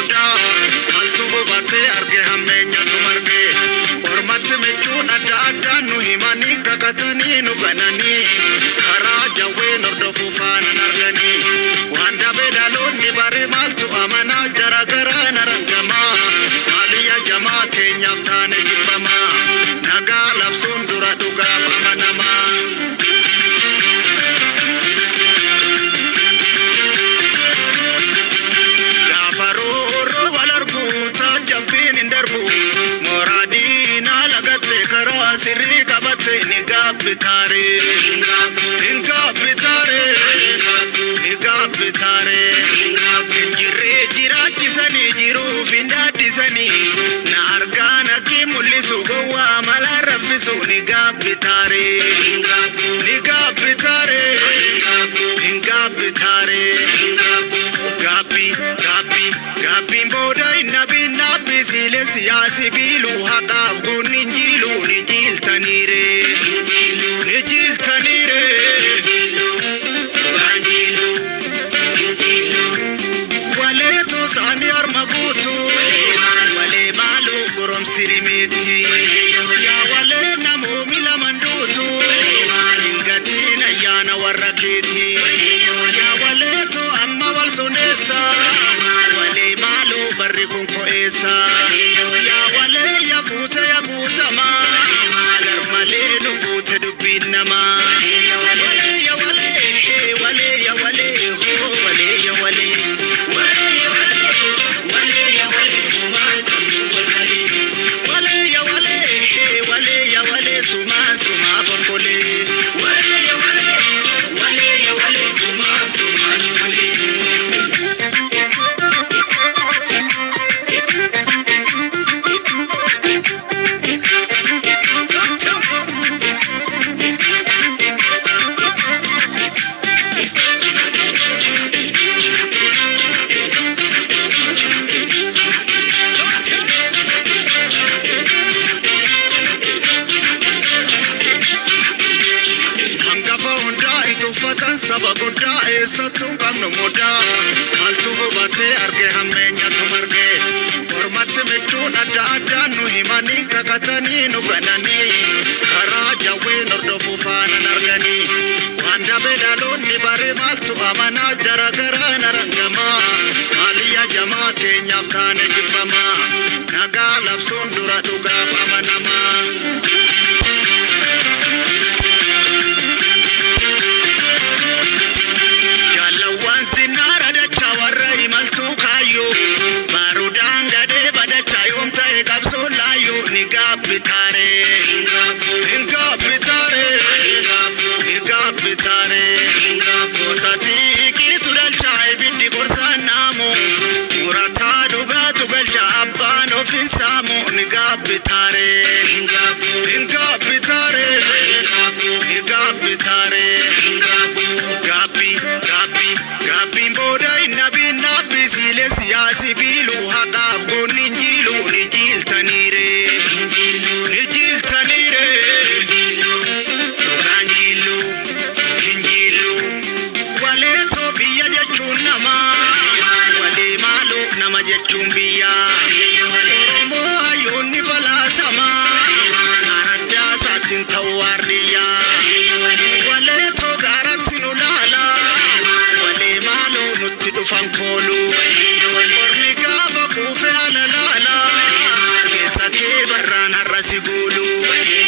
moda altu bobate arge hammenya tumarge ormat mechun adda nu himani kakatani nu ganani kara jawe nordofu fana nargani wanda bedalon ni bare maltu amana jaragara narangama aliya jama kenya ftane jibama naga lapsun dura duga famanama sirri kabate nigab bitare jirre jirachi sani jiru findati sani na argana ki mullisu gowa mala rafisu nigab bitare gabi mboda inabi nabi sile siyasi bilu haqaf guninjilu nijil tanire wale to sani armagutu wale malu gorom sirimiti ya wale namo mila mandutu ingatina yana waraketi ya wale to amma wal sonesa wale malu barri kun koesa ya wale ya guta ma garmale nu guta dubinna ma wale ya wale suma fonkole saba goda esatun kamno moda altu bobate arge hammenya tumarge ormat mechun adda nu himani kakatani nu ganani kara jawe nordofu fana nargani wanda bedalon ni bare maltu amana jaragara narangama aliya jama kenya ftane jibama naga lapsun dura duga famanama gabi mboda inabi nabi sile siyasi bilu haqaf guninjilu nijil tanire injilu wale to biya jechun nama wale malu nama jechun biya oromo hayoni falasama arada satin tawardiya wale to garatinu lala wale malu nutidu fankolu ornika bakufe alalala kesa ke barran harrasigulu wale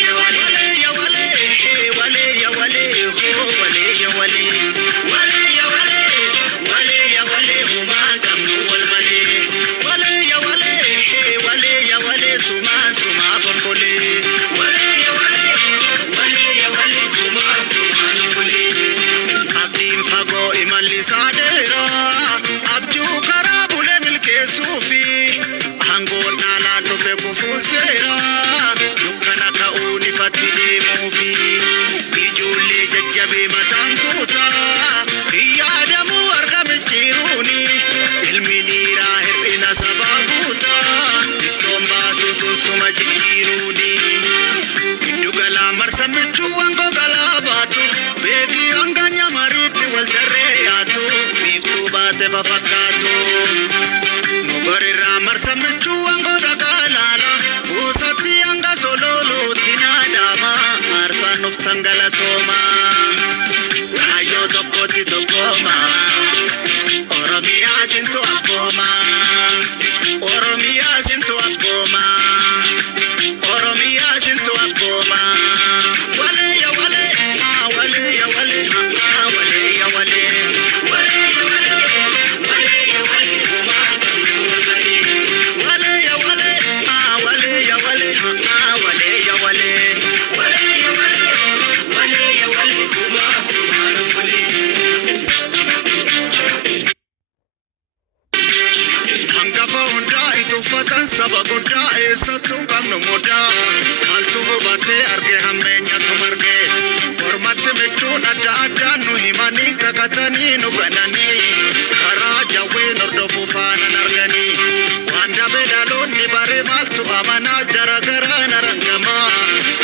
hangafa hundaa intuffatan saba guddaa eessattuun qabnu mudaa maaltu hubatee arge hammeenyatu marge ormatti michuun adda addaan nu himanii kakatanii nu gananii karaa jawween hordofuu faanan arganii waan dhabe dhaloonni bare maaltu amanaa jaragaraa narangamaa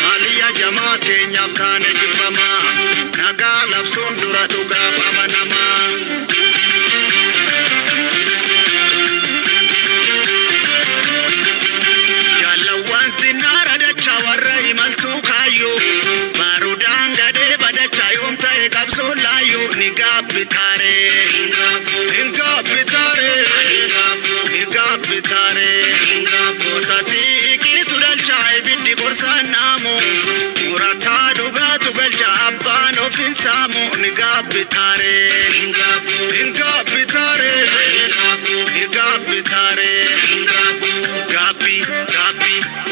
maaliyya jamaa keenyaaf taane jibbamaa nagaa labsuun dura dhugaaf amanamaa. warra imaltu kayo barudan gade badacha yom tae kapso layo ni gabitare tati ki tudal chai bindi korsan namo murata duga tugal cha abban ofin samu ni gabitare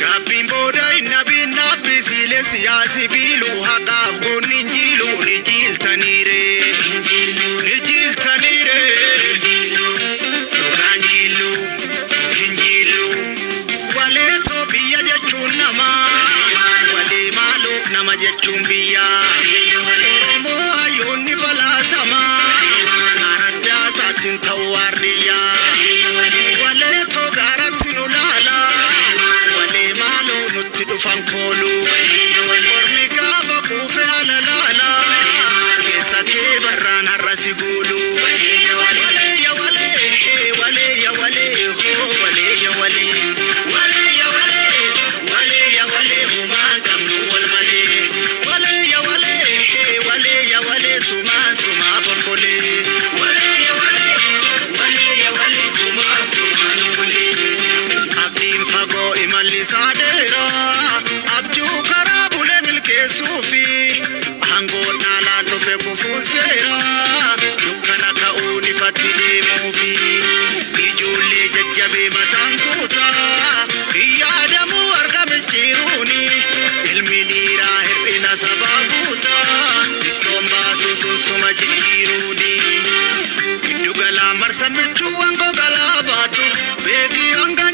gabi boda inabi nabi sile siyasi bilu haqaf gonni jilu ni jiltanire injilu wale to biya jechun nama wale malu nama jechun biya oromo ayonni falasama arada satin tawardiya wale to garatin ulala fankolu ornika bakufe alalala kesa ke barran harrasigulu wale ya wale huma gamnu wal male wale ya wale suma fonkole wale ya wale suma nukuli abdim fago imali sadera sufi hangon ala no fe kufusera dukana ka uni fatile mufi bijule jajjabe matantuta iyadamu argame jiruni ilmi dira hirina sababuta itomba susuma jiruni idugala marsamitu ango galabatu begi anga